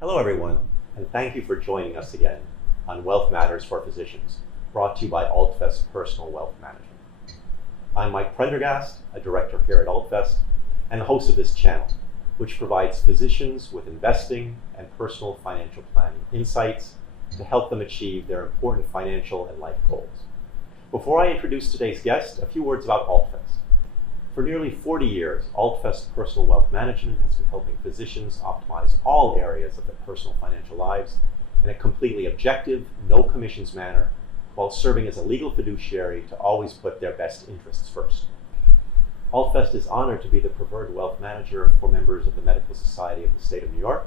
Hello everyone, and thank you for joining us again on Wealth Matters for Physicians, brought to you by Altfest Personal Wealth Management. I'm Mike Prendergast, a director here at Altfest, and the host of this channel, which provides physicians with investing and personal financial planning insights to help them achieve their important financial and life goals. Before I introduce today's guest, a few words about Altfest. For nearly 40 years, Altfest Personal Wealth Management has been helping physicians optimize all areas of their personal financial lives in a completely objective, no commissions manner, while serving as a legal fiduciary to always put their best interests first. Altfest is honored to be the preferred wealth manager for members of the Medical Society of the State of New York,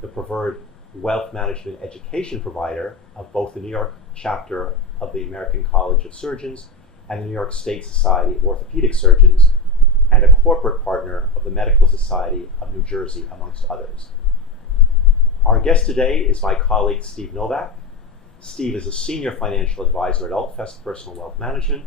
the preferred wealth management education provider of both the New York chapter of the American College of Surgeons and the New York State Society of Orthopedic Surgeons, and a corporate partner of the Medical Society of New Jersey, amongst others. Our guest today is my colleague, Steve Novack. Steve is a senior financial advisor at Altfest Personal Wealth Management,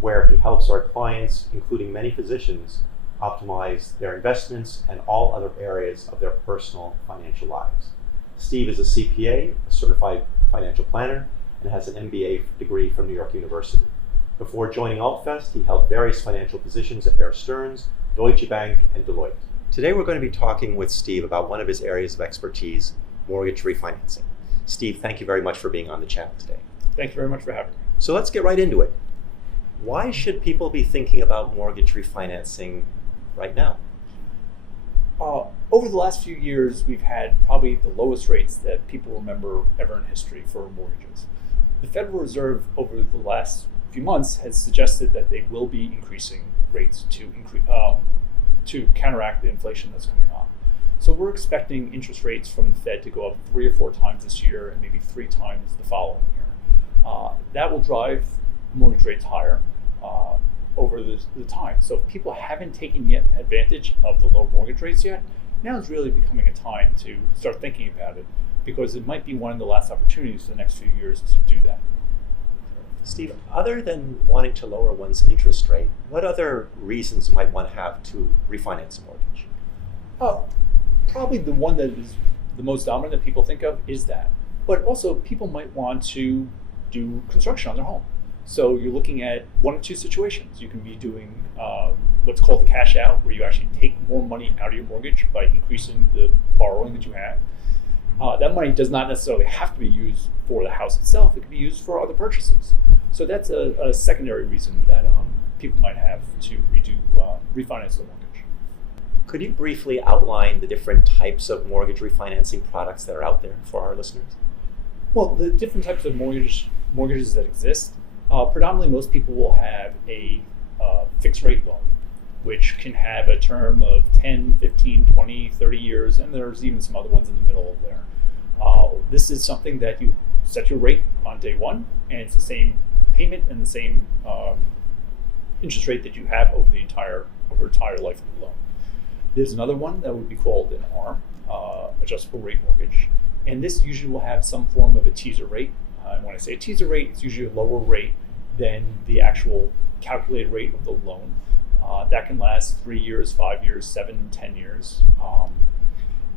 where he helps our clients, including many physicians, optimize their investments and all other areas of their personal financial lives. Steve is a CPA, a certified financial planner, and has an MBA degree from New York University. Before joining Altfest, he held various financial positions at Bear Stearns, Deutsche Bank, and Deloitte. Today we're going to be talking with Steve about one of his areas of expertise, mortgage refinancing. Steve, thank you very much for being on the channel today. Thank you very much for having me. So let's get right into it. Why should people be thinking about mortgage refinancing right now? Over the last few years, we've had probably the lowest rates that people remember ever in history for mortgages. The Federal Reserve over the last few months has suggested that they will be increasing rates to counteract the inflation that's coming on. So we're expecting interest rates from the Fed to go up 3 or 4 times this year and maybe 3 times the following year. That will drive mortgage rates higher over the time. So if people haven't taken yet advantage of the low mortgage rates yet, now is really becoming a time to start thinking about it, because it might be one of the last opportunities for the next few years to do that. Steve, other than wanting to lower one's interest rate, what other reasons might one have to refinance a mortgage? Probably the one that is the most dominant that people think of is that. But also people might want to do construction on their home. So you're looking at one of 2 situations. You can be doing what's called the cash out, where you actually take more money out of your mortgage by increasing the borrowing that you have. That money does not necessarily have to be used for the house itself. It can be used for other purchases. So that's a secondary reason that people might have to refinance the mortgage. Could you briefly outline the different types of mortgage refinancing products that are out there for our listeners? Well, the different types of mortgages that exist, predominantly most people will have a fixed rate loan, which can have a term of 10, 15, 20, 30 years, and there's even some other ones in the middle of there. This is something that you set your rate on day one, and it's the same payment and the same interest rate that you have over the entire life of the loan. There's another one that would be called an ARM, adjustable rate mortgage, and this usually will have some form of a teaser rate. And when I say a teaser rate, it's usually a lower rate than the actual calculated rate of the loan. That can last 3 years, 5 years, 7, 10 years.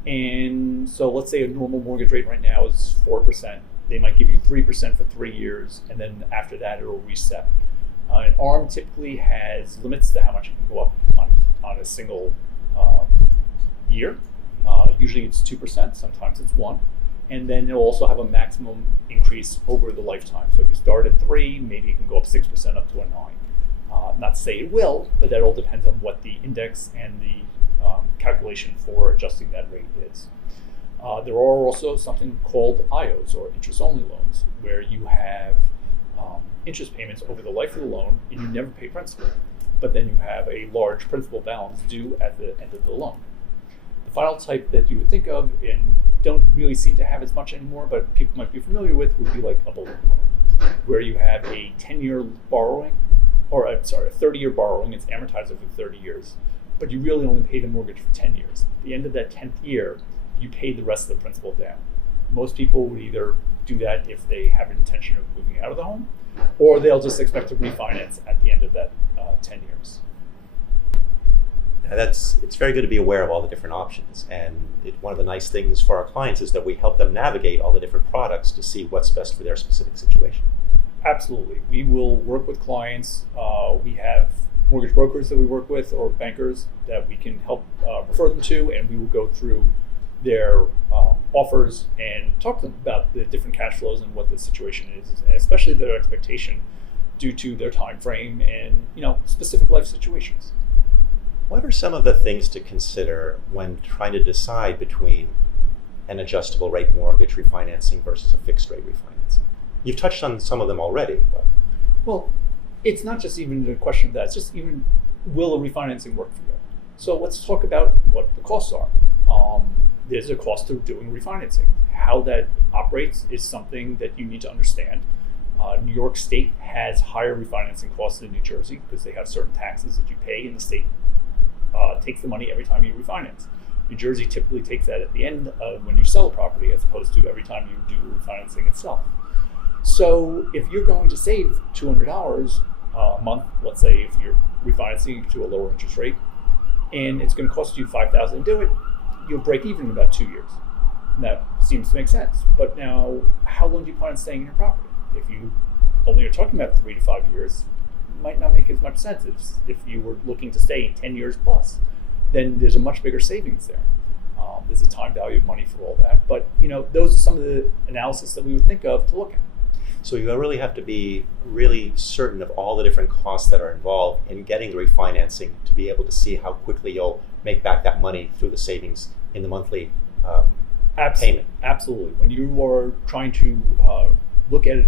And so let's say a normal mortgage rate right now is 4%. They might give you 3% for 3 years, and then after that it'll reset. An ARM typically has limits to how much it can go up on a single year. Usually it's 2%, sometimes it's 1%. And then it'll also have a maximum increase over the lifetime. So if you start at 3, maybe it can go up 6% up to a 9. Not to say it will, but that all depends on what the index and the calculation for adjusting that rate is. There are also something called IOs, or interest-only loans, where you have interest payments over the life of the loan and you never pay principal, but then you have a large principal balance due at the end of the loan. The final type that you would think of, and don't really seem to have as much anymore, but people might be familiar with, would be like a balloon loan, where you have a 10-year borrowing, or a 30-year borrowing. It's amortized over 30 years, but you really only pay the mortgage for 10 years. At the end of that 10th year, you pay the rest of the principal down. Most people would either do that if they have an intention of moving out of the home, or they'll just expect to refinance at the end of that 10 years. It's very good to be aware of all the different options. And one of the nice things for our clients is that we help them navigate all the different products to see what's best for their specific situation. Absolutely. We will work with clients. We have mortgage brokers that we work with or bankers that we can help refer them to, and we will go through their offers and talk to them about the different cash flows and what the situation is, and especially their expectation due to their time frame and specific life situations. What are some of the things to consider when trying to decide between an adjustable rate mortgage refinancing versus a fixed rate refinancing? You've touched on some of them already. But... Well, it's not just even a question of that. It's just even, will a refinancing work for you? So let's talk about what the costs are. There's a cost of doing refinancing. How that operates is something that you need to understand. New York State has higher refinancing costs than New Jersey because they have certain taxes that you pay, and the state takes the money every time you refinance. New Jersey typically takes that at the end of when you sell a property, as opposed to every time you do refinancing itself. So if you're going to save $200 a month, let's say if you're refinancing to a lower interest rate, and it's going to cost you $5,000 to do it, you'll break even in about 2 years. And that seems to make sense. But now, how long do you plan on staying in your property? If you only are talking about 3 to 5 years, it might not make as much sense if you were looking to stay 10 years plus. Then there's a much bigger savings there. There's a time value of money for all that. But those are some of the analysis that we would think of to look at. So you really have to be really certain of all the different costs that are involved in getting the refinancing to be able to see how quickly you'll make back that money through the savings in the monthly payment. Absolutely. When you are trying to look at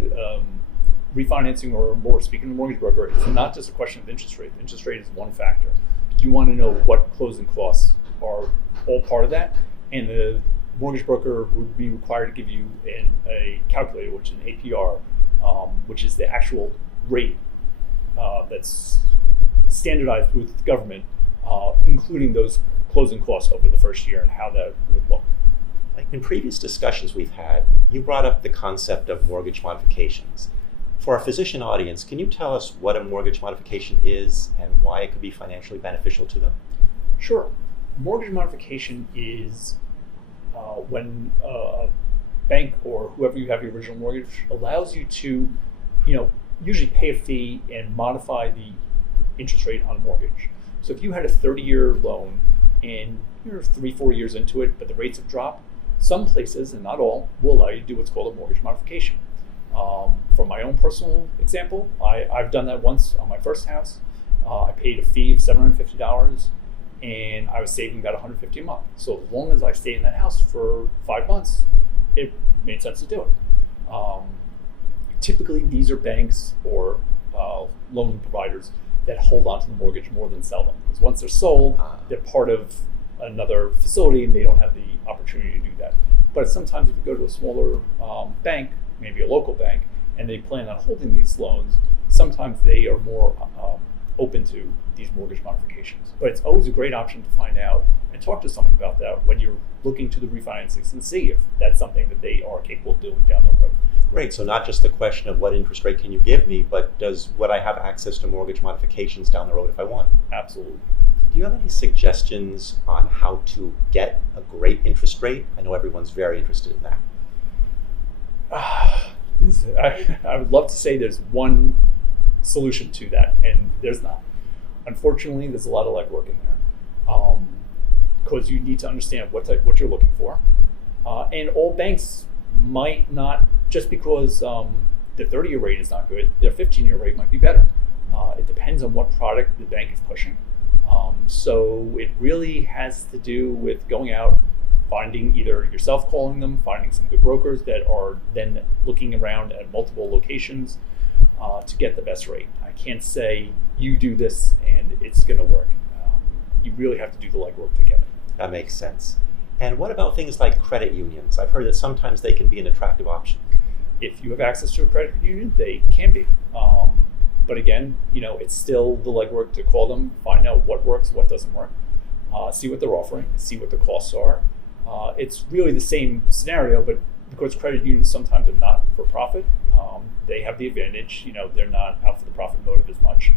refinancing, or more speaking to a mortgage broker, it's not just a question of interest rate. Interest rate is one factor. You want to know what closing costs are all part of that, and the mortgage broker would be required to give you a calculator, which is an APR, which is the actual rate that's standardized with the government, including those closing costs over the first year and how that would look. Like in previous discussions we've had, you brought up the concept of mortgage modifications. For our physician audience, can you tell us what a mortgage modification is and why it could be financially beneficial to them? Sure. Mortgage modification is when a bank or whoever you have your original mortgage allows you to, usually pay a fee and modify the interest rate on a mortgage. So if you had a 30-year loan and you're 3-4 years into it, but the rates have dropped, some places, and not all, will allow you to do what's called a mortgage modification. From my own personal example, I've done that once on my first house. I paid a fee of $750, and I was saving about $150 a month. So as long as I stayed in that house for 5 months, it made sense to do it. Typically, these are banks or loan providers that hold on to the mortgage more than sell them. Because once they're sold, they're part of another facility and they don't have the opportunity to do that. But sometimes if you go to a smaller bank, maybe a local bank, and they plan on holding these loans, sometimes they are more open to these mortgage modifications. But it's always a great option to find out and talk to someone about that when you're looking to the refinancings and see if that's something that they are capable of doing down the road. Great. So not just the question of what interest rate can you give me, but would I have access to mortgage modifications down the road if I want? Absolutely. Do you have any suggestions on how to get a great interest rate? I know everyone's very interested in that. I would love to say there's one solution to that, and there's not. Unfortunately, there's a lot of legwork in there because you need to understand what you're looking for, and all banks might not, just because the 30-year rate is not good, their 15-year rate might be better. It depends on what product the bank is pushing. So it really has to do with going out, finding either yourself, calling them, finding some good brokers that are then looking around at multiple locations to get the best rate. I can't say you do this and it's going to work. You really have to do the legwork together. That makes sense. And what about things like credit unions? I've heard that sometimes they can be an attractive option. If you have access to a credit union, they can be. But again, it's still the legwork to call them, find out what works, what doesn't work, see what they're offering, see what the costs are. It's really the same scenario, but because credit unions sometimes are not for profit, they have the advantage. They're not out for the profit motive as much,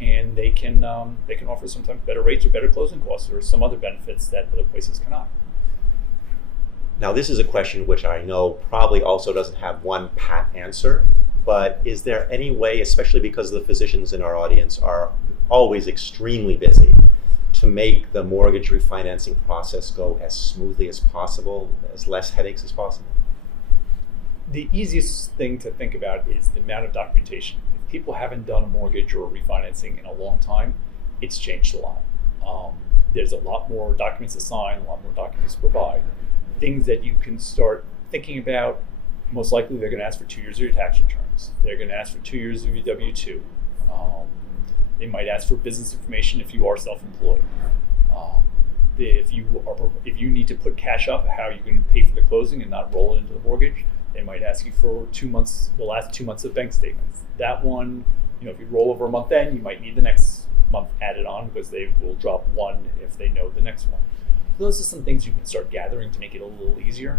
and they can offer sometimes better rates or better closing costs or some other benefits that other places cannot. Now, this is a question which I know probably also doesn't have one pat answer, but is there any way, especially because the physicians in our audience are always extremely busy, to make the mortgage refinancing process go as smoothly as possible, as less headaches as possible? The easiest thing to think about is the amount of documentation. If people haven't done a mortgage or refinancing in a long time, it's changed a lot. There's a lot more documents to sign, a lot more documents to provide. Things that you can start thinking about, most likely they're going to ask for 2 years of your tax returns. They're going to ask for 2 years of your W-2. They might ask for business information if you are self-employed. If you need to put cash up, how you're going to pay for the closing and not roll it into the mortgage. They might ask you for 2 months, the last 2 months of bank statements. That one, if you roll over a month end, you might need the next month added on because they will drop one if they know the next one. So those are some things you can start gathering to make it a little easier.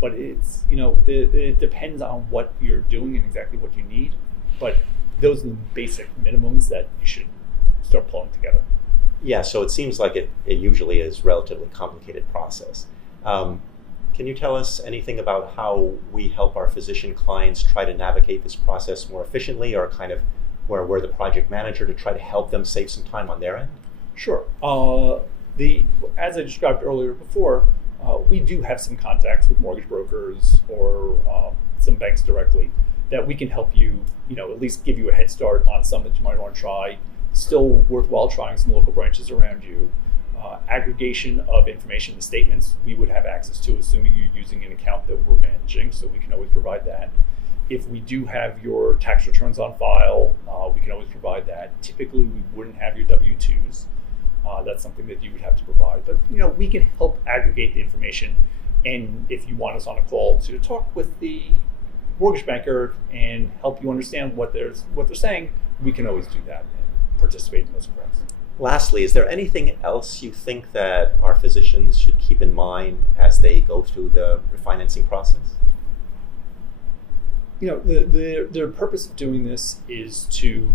But it's, it depends on what you're doing and exactly what you need. But those are the basic minimums that you should start pulling together. Yeah, so it seems like it usually is a relatively complicated process. Can you tell us anything about how we help our physician clients try to navigate this process more efficiently, or kind of where we're the project manager to try to help them save some time on their end? Sure. As I described earlier before, we do have some contacts with mortgage brokers or some banks directly that we can help you, at least give you a head start on some that you might want to try. Still worthwhile trying some local branches around you. Aggregation of information, the statements we would have access to, assuming you're using an account that we're managing, so we can always provide that. If we do have your tax returns on file, we can always provide that. Typically, we wouldn't have your W-2s. That's something that you would have to provide. But we can help aggregate the information. And if you want us on a call to talk with the mortgage banker and help you understand what they're saying, we can always do that and participate in those calls. Lastly, is there anything else you think that our physicians should keep in mind as they go through the refinancing process? The purpose of doing this is to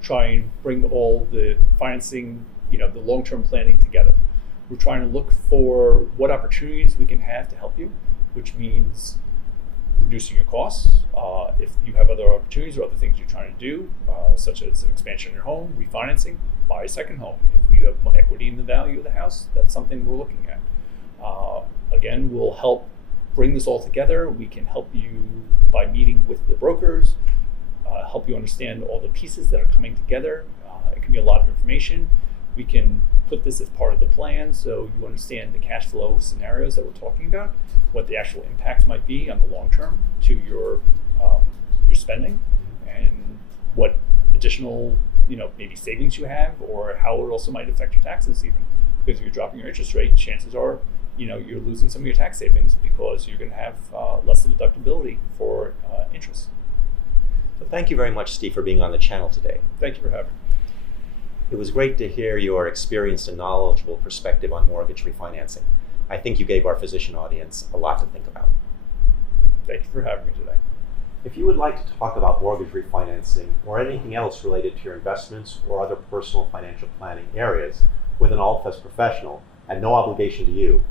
try and bring all the financing, the long-term planning together. We're trying to look for what opportunities we can have to help you, which means reducing your costs. If you have other opportunities or other things you're trying to do, such as an expansion of your home, refinancing, buy a second home. If you have equity in the value of the house, that's something we're looking at. Again, we'll help bring this all together. We can help you by meeting with the brokers, help you understand all the pieces that are coming together. It can be a lot of information. We can put this as part of the plan so you understand the cash flow scenarios that we're talking about, what the actual impacts might be on the long term to your spending, and what additional maybe savings you have, or how it also might affect your taxes even. Because if you're dropping your interest rate, chances are you're losing some of your tax savings because you're going to have less of a deductibility for interest. So thank you very much, Steve, for being on the channel today. Thank you for having me. It was great to hear your experienced and knowledgeable perspective on mortgage refinancing. I think you gave our physician audience a lot to think about. Thank you for having me today. If you would like to talk about mortgage refinancing or anything else related to your investments or other personal financial planning areas with an Altfest professional at no obligation to you,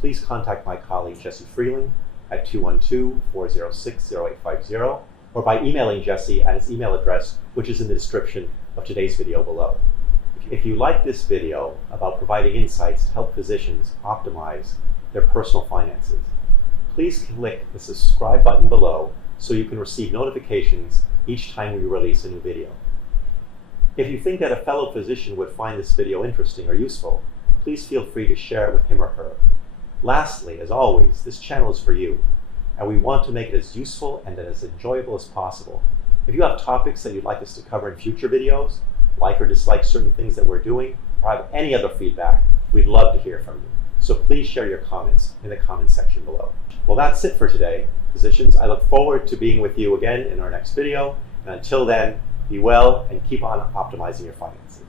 please contact my colleague Jesse Freeling at 212-406-0850 or by emailing Jesse at his email address, which is in the description of today's video below. If you like this video about providing insights to help physicians optimize their personal finances, please click the subscribe button below so you can receive notifications each time we release a new video. If you think that a fellow physician would find this video interesting or useful, please feel free to share it with him or her. Lastly, as always, this channel is for you, and we want to make it as useful and as enjoyable as possible. If you have topics that you'd like us to cover in future videos, like or dislike certain things that we're doing, or have any other feedback, we'd love to hear from you. So please share your comments in the comments section below. Well, that's it for today, physicians. I look forward to being with you again in our next video. And until then, be well and keep on optimizing your finances.